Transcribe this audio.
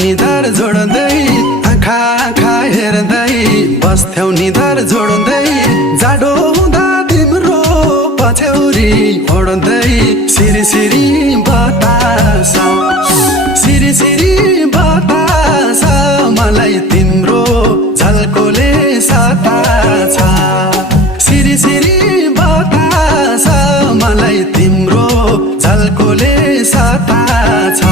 निधार जोड्दै आँखा आँखा हेर्दै बस्थ्यौ निधार जोड्दै जाडो हुँदा तिम्रो पछ्यौरी ओड्दै सिरी सिरी बतास सिरी सिरी बतास मलाई तिम्रो झल्कोले सताछ सिरी सिरी बतास मलाई तिम्रो झल्कोले सताछ